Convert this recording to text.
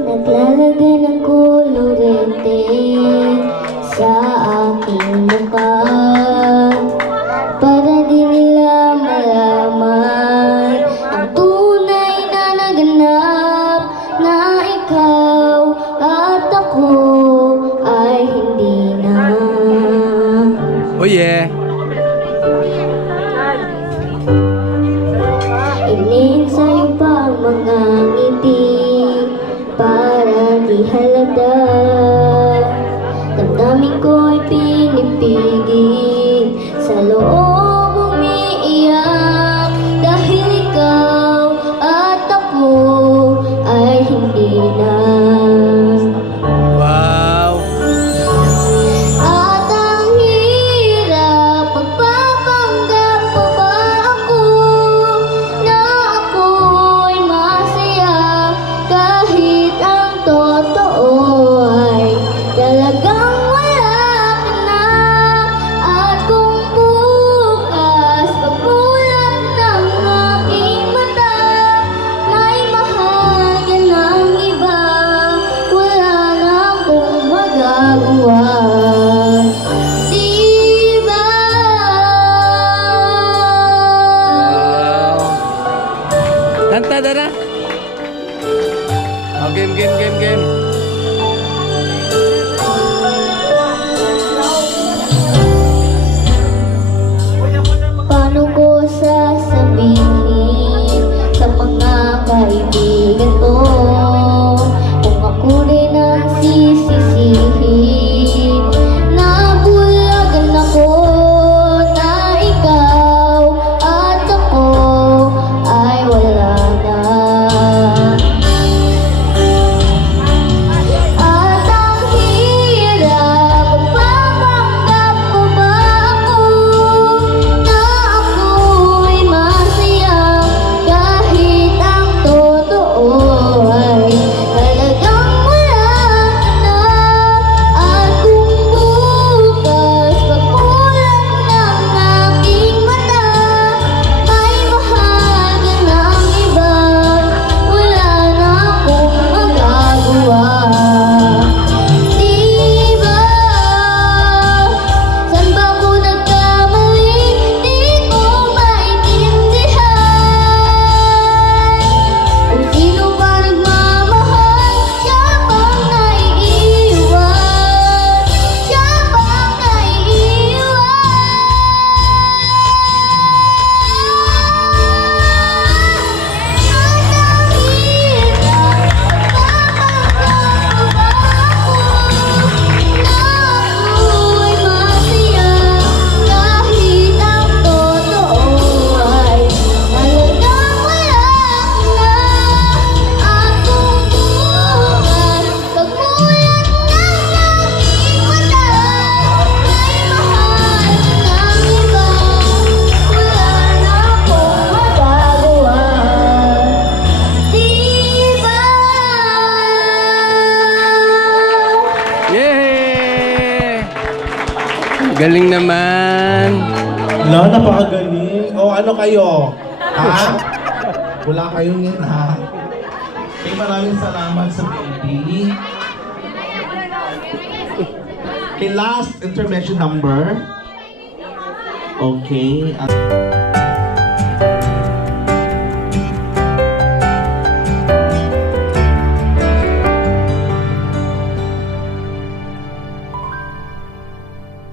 Naglalagay ng kolorete sa aking mukha para di nila malaman ang tunay na naganap, na ikaw at ako ay hindi na. Oh yeah. Ilin sa'yo pa ang mga ngiti para di halata. Damdamin ko'y pinipigil, sa loob umiiyak, dahil ikaw at ako ay hindi na. Wow. At ang hirap, magpapanggap pa ba ako na ako'y masaya, kahit ang totoo ay talagang wala ka na. At kung bukas pagmulat ng aking mata, may mahal ka ng iba, wala na akong magagawa. Diba? Wow. Kanta na. Oh, game. Paano ko sasabihin sa mga kaibigan ko kung ako rin ang sisisihin? Nabulagan ako na ikaw at ako ay wala na. At ang hirap, magpapanggap ko ba ako na ako'y masaya, kahit ang totoo ay talagang wala ka na. At kung bukas pagmulat ng aking mata, may mahal ka ng iba, wala na akong magagawa. Diba? Saan ba ako nagkamali? Di ko maintindihan. Kung sino ba nagmamahal, siya bang naiiwan? Siya bang naiiwan? Yeah! Galing naman. Wala, napakagaling. O ano kayo? Ha? Wala kayo yan ha? Okay, maraming salamat sa baby. Okay, last intervention number. Okay.